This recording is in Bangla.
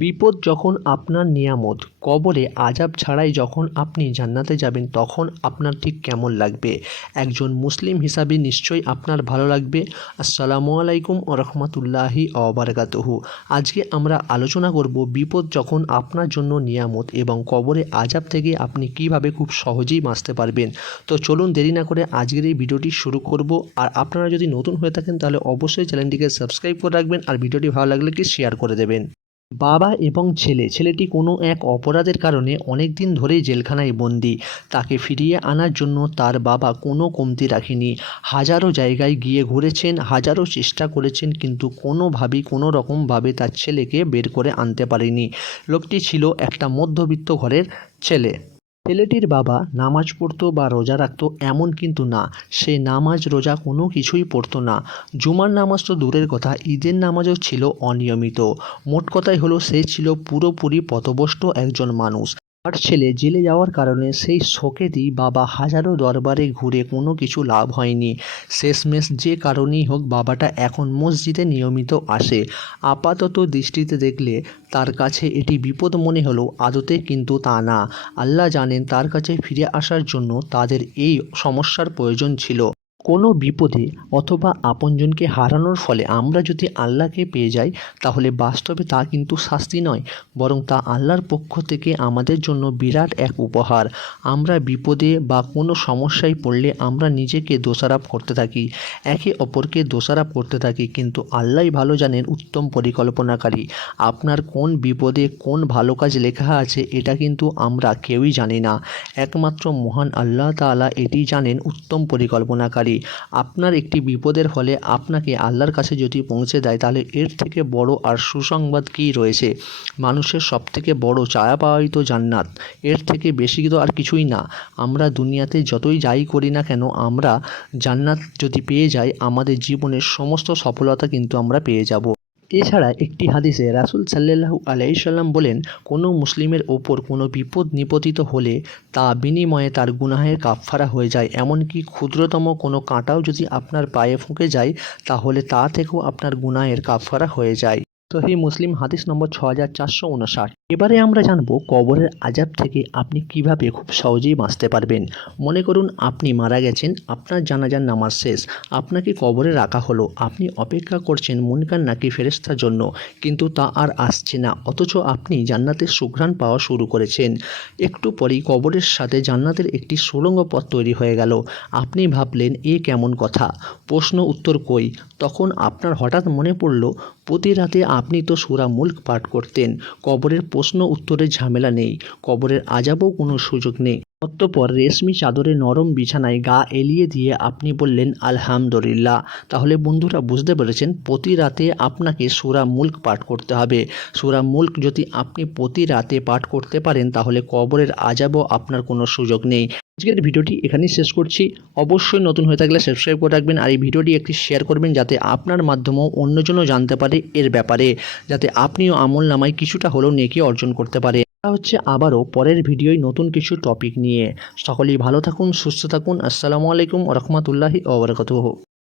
বিপদ যখন আপনার নিয়ামত, কবরে আজাব ছাড়াই যখন আপনি জান্নাতে যাবেন, তখন আপনার ঠিক কেমন লাগবে? একজন মুসলিম হিসাবে নিশ্চয়ই আপনার ভালো লাগবে। আসসালামু আলাইকুম রহমতুল্লাহি অবরকাতহু আজকে আমরা আলোচনা করব বিপদ যখন আপনার জন্য নিয়ামত এবং কবরে আজাব থেকে আপনি কীভাবে খুব সহজেই বাঁচতে পারবেন। তো চলুন দেরি না করে আজকের এই ভিডিওটি শুরু করব। আর আপনারা যদি নতুন হয়ে থাকেন, তাহলে অবশ্যই চ্যানেলটিকে সাবস্ক্রাইব করে রাখবেন আর ভিডিওটি ভালো লাগলে কি শেয়ার করে দেবেন। বাবা এবং ছেলে। ছেলেটি কোনো এক অপরাধের কারণে অনেক দিন ধরেই জেলখানায় বন্দি। তাকে ফিরিয়ে আনার জন্য তার বাবা কোনো কমতি রাখেনি। হাজারো জায়গায় গিয়ে ঘুরেছেন, হাজারো চেষ্টা করেছেন, কিন্তু কোনোভাবেই কোনো রকমভাবে তার ছেলেকে বের করে আনতে পারেনি। লোকটি ছিল একটা মধ্যবিত্ত ঘরের ছেলে। ছেলেটির বাবা নামাজ পড়তো বা রোজা রাখত এমন কিন্তু না। সে নামাজ, রোজা কোনো কিছুই পড়তো না। জুমার নামাজ তো দূরের কথা, ঈদের নামাজও ছিল অনিয়মিত। মোট কথাই হলো, সে ছিল পুরোপুরি পথভ্রষ্ট একজন মানুষ। তার ছেলে জেলে যাওয়ার কারণে সেই শোকেতেই বাবা হাজারো দরবারে ঘুরে কোনো কিছু লাভ হয়নি। শেষমেশ যে কারণেই হোক বাবাটা এখন মসজিদে নিয়মিত আসে। আপাতত দৃষ্টিতে দেখলে তার কাছে এটি বিপদ মনে হলো, আদতে কিন্তু তা না। আল্লাহ জানেন তার কাছে ফিরে আসার জন্য তাদের এই সমস্যার প্রয়োজন ছিল। কোনো বিপদে অথবা আপনজনকে হারানোর ফলে আমরা যদি আল্লাহকে পেয়ে যাই, তাহলে বাস্তবে তা কিন্তু শাস্তি নয়, বরং তা আল্লাহর পক্ষ থেকে আমাদের জন্য বিরাট এক উপহার। আমরা বিপদে বা কোনো সমস্যায় পড়লে আমরা নিজেকে দোষারোপ করতে থাকি, একে অপরকে দোষারোপ করতে থাকি, কিন্তু আল্লাহই ভালো জানেন উত্তম পরিকল্পনাকারী। আপনার কোন বিপদে কোন ভালো কাজ লেখা আছে, এটা কিন্তু আমরা কেউই জানি না। একমাত্র মহান আল্লাহ তাআলা এটি জানেন উত্তম পরিকল্পনাকারী। আপনার একটি বিপদের ফলে আপনাকে আল্লাহর কাছে যদি পৌঁছে দেয়, তাহলে এর থেকে বড় আর সুসংবাদ কী রয়েছে? মানুষের সবথেকে বড় চায়া পাওয়াই তো জান্নাত। এর থেকে বেশি তো আর কিছুই না। আমরা দুনিয়াতে যতই যাই করি না কেন, আমরা জান্নাত যদি পেয়ে যাই, আমাদের জীবনের সমস্ত সফলতা কিন্তু আমরা পেয়ে যাব। এছাড়া একটি হাদিসে রাসুল সাল্লাল্লাহু আলাইসাল্লাম বলেন, কোনো মুসলিমের ওপর কোনো বিপদ নিপতিত হলে তা বিনিময়ে তার গুনাহের কাফফারা হয়ে যায়। এমনকি ক্ষুদ্রতম কোনো কাঁটাও যদি আপনার পায়ে ফুঁকে যায়, তাহলে তা থেকেও আপনার গুনাহের কাফফারা হয়ে যায়। সহি মুসলিম হাদিস নম্বর ছ হাজার চারশো উনষাট। এবারে আমরা জানব কবরের আজাব থেকে আপনি কীভাবে খুব সহজেই বাঁচতে পারবেন। মনে করুন, আপনি মারা গেছেন, আপনার জানাজার নামাজ শেষ, আপনাকে কবরে রাখা হলো, আপনি অপেক্ষা করছেন মুনকার নাকি ফেরেস্তার জন্য, কিন্তু তা আর আসছে না, অথচ আপনি জান্নাতের সুঘ্রাণ পাওয়া শুরু করেছেন। একটু পরেই কবরের সাথে জান্নাতের একটি সুড়ঙ্গ পথ তৈরি হয়ে গেল। আপনি ভাবলেন, এ কেমন কথা? প্রশ্ন উত্তর কই? তখন আপনার হঠাৎ মনে পড়ল প্রতি রাতে আপনি তো সুরা মুল্ক পাঠ করতেন। কবরের প্রশ্ন উত্তরের ঝামেলা নেই। কবরের আজাবও কোনো সুযোগ নেই। অতঃপর রেশমি চাদরে নরম বিছানায় গা এলিয়ে দিয়ে আপনি বললেন, আলহামদুলিল্লাহ। তাহলে বন্ধুরা বুঝতে পেরেছেন, প্রতি রাতে আপনাকে সুরা মুল্ক পাঠ করতে হবে। সুরা মুল্ক যদি আপনি প্রতি রাতে পাঠ করতে পারেন, তাহলে কবরের আজাবও আপনার কোনো সুযোগ নেই। আজকের ভিডিওটি এখানেই শেষ করছি। অবশ্যই নতুন হয়ে থাকলে সাবস্ক্রাইব করে রাখবেন আর এই ভিডিওটি একটি শেয়ার করবেন যাতে আপনার মাধ্যমেও অন্যজনও জানতে পারে এর ব্যাপারে, যাতে আপনিও আমল নামায় কিছুটা হলেও নেকি অর্জন করতে পারে। তা হচ্ছে আবারও পরের ভিডিওয় নতুন কিছু টপিক নিয়ে। সকলেই ভালো থাকুন, সুস্থ থাকুন। আসসালামু আলাইকুম রহমতুল্লাহি ওবরাকাতুহ